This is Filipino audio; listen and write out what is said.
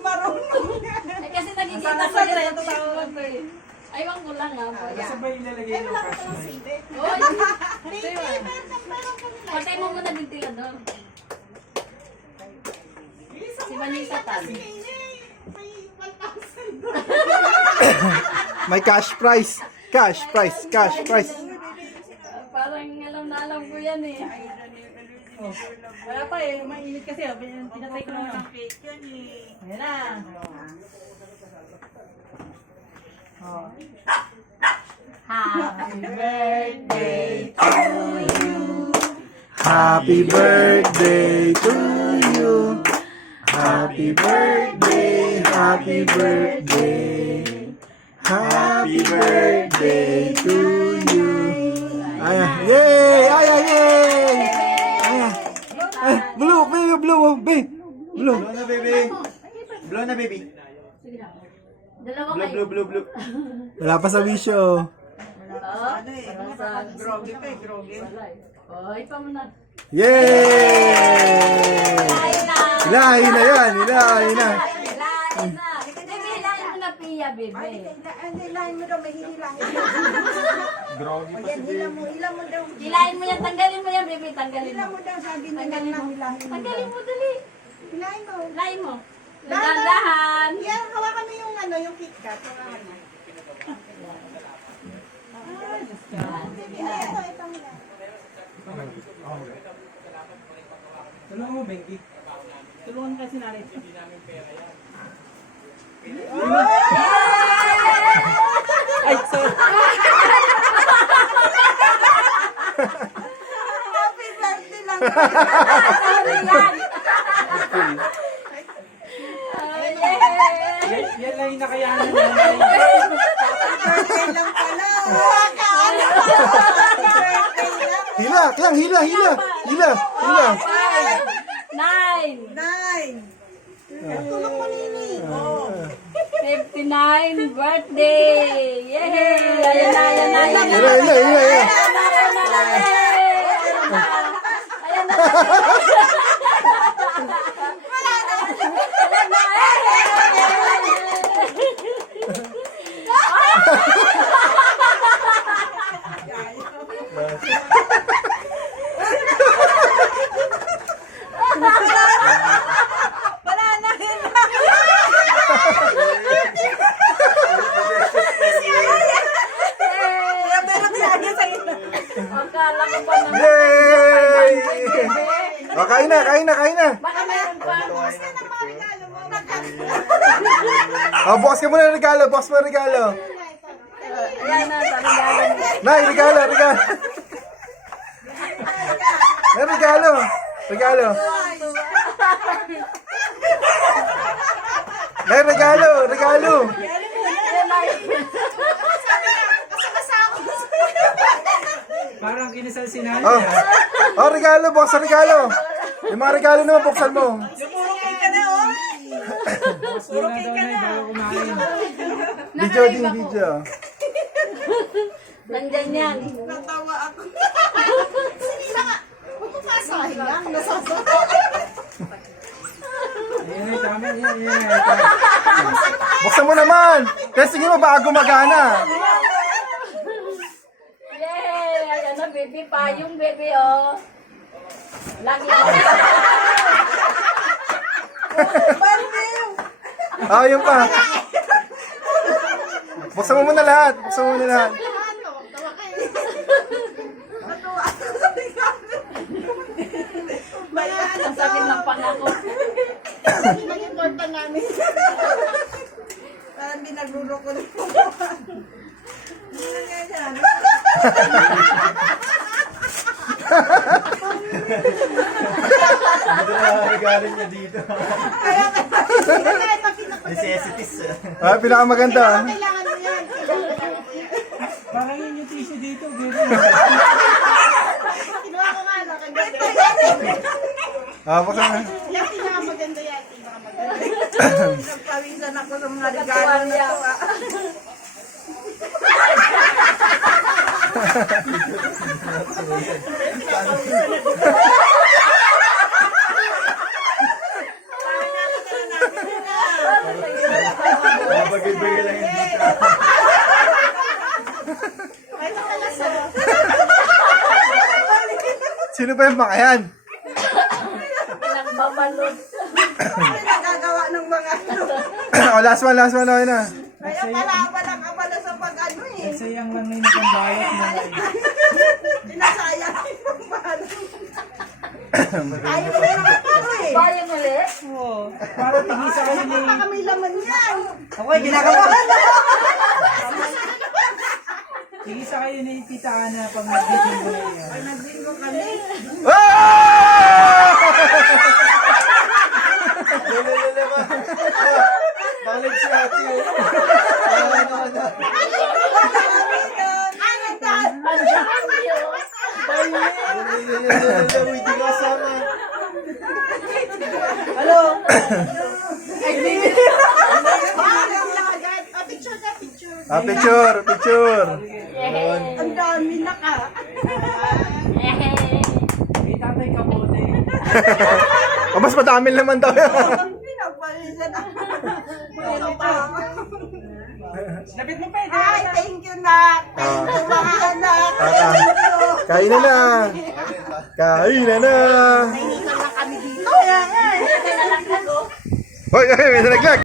Marunong. Eh, kasi nagigita ko yun. Aywan ko lang ha. Sabay ilalagay yung cash na yun. Patay mo muna yung tilador. Si Vanessa Tan. May cash prize. Cash prize. Cash prize. Parang alam na alam ko yan eh. Wala pa eh, mainit kasi. Pinatay ko naman ang cake yun eh. Ayan na. Happy birthday to you. Happy birthday to you. Happy birthday. Happy birthday. Happy birthday to you. Ay, yay! Ay, ay, yay! Ay, blue, blue, blue, blue. Blow na, baby. Blow na, baby. Dalawa Blue, kayo. blue, blue, blue. Wala pa sa wisyo. Ano eh, groggy pa eh, groggy. Ay, pa muna. Yay! Hilahin na yan, hilahin na. Hilahin na. Bebe, hilahin mo na Pia, bebe. Hilahin mo daw, may hilahin. Groggy pa si Hilam mo daw. Hilahin mo yan, tanggalin mo yan, bebe, tanggalin Hilam mo. mo daw, sabi nila Tanggalin na mo. hilahin mo. Tanggalin mo, dali. Hilahin mo. Hilahin mo. Dahan-dahan. Yan, hawakan mo yung ano, yung KitKat. Hawakan mo. Ito nila. Tulungan mo, Benki. Tulungan kasi natin. Ay, sorry. Happy birthday lang. Sorry yan. Yan lang yung nakayanan mo. Birthday lang pala. Akala ko. Birthday lang. Hila, klang, hila, hila. Hila, hila. 9. 9. Tulong mo nini. Oh. 59 birthday! Yay! Ayan na, ayan na, ayan na. Hila, hila, hila, hila. Ayan na, ayan na, ayan na. Ayan na. Wala na. Akala ko pa naman. Yay! O, kain na, kain na, kain na. Baka mayroon pa. O, bukas ka muna ng regalo, bukas mo ng regalo. Ayan na, sabi galing. Nay, regalo, regalo. Nay, regalo. Regalo. Nay, regalo, regalo. Parang kinasal si nanay. Oh, oh, regalo, bukas ang regalo. Yung mga regalo naman, buksan mo. Puro cake ka na, oh. Puro cake ka na. Bago kumain. Video din, video. Nandyan yan. Natawa ako. Sinila nga. Huwag mo pasayang. Nasasawa. Ayan, tama. Ayan. Buksan mo naman. Testingin mo bago magana. Yay! Ayan na, baby pa. Yung baby, oh. Lagi na. Ah, yun pa. Buksan mo muna lahat. Buksan mo muna lahat. Ang sakit ng pangako. Naging torta namin. Parang binaguro ko na po. Hindi na nga yan. Ito na regalo niya dito. Kaya ito pinaka- Necessities. Ah, pinakamaganda. kailangan mo yan. Parang yun yung tissue dito. Kinuha ko nga, nakaganda. Ah, buksan mo. Yan, pinakamaganda yan. Pinakamaganda. Nagpawisan ako sa mga regalo na to. Bagay-bagay lang yung dito. Sino ba yung makayan? Nagbabalot. Nagagawa ng mga ano. Oh, last one, okay na. Kaya pala walang abala sa pag-ano eh. Sayang lang na yung pambayot mo na eh. Sinasayang yung pag-ano. Tayo na yung ano eh. Bayang ulit. Para tigisa kayo ni... Baka may laman yan. Ako ay ginagawa. Tigisa kayo ni Tita Ana pag nag-video mo na yan. Nagbingo kami. Ah! Balik si ate eh. Ay, nagdaan. Uy, di ka sama. Parang lagad. Picture na picture. Ah, picture. Ang dami na ka. May tatay kapote. Oh, mas madami naman daw yan. Pinagpalisan ako. Lapit mo pa eh. Ay, thank you na. Thank you mga anak. Thank you. Kain na na. Nahingal na kami dito. Hoy, may nalaglag.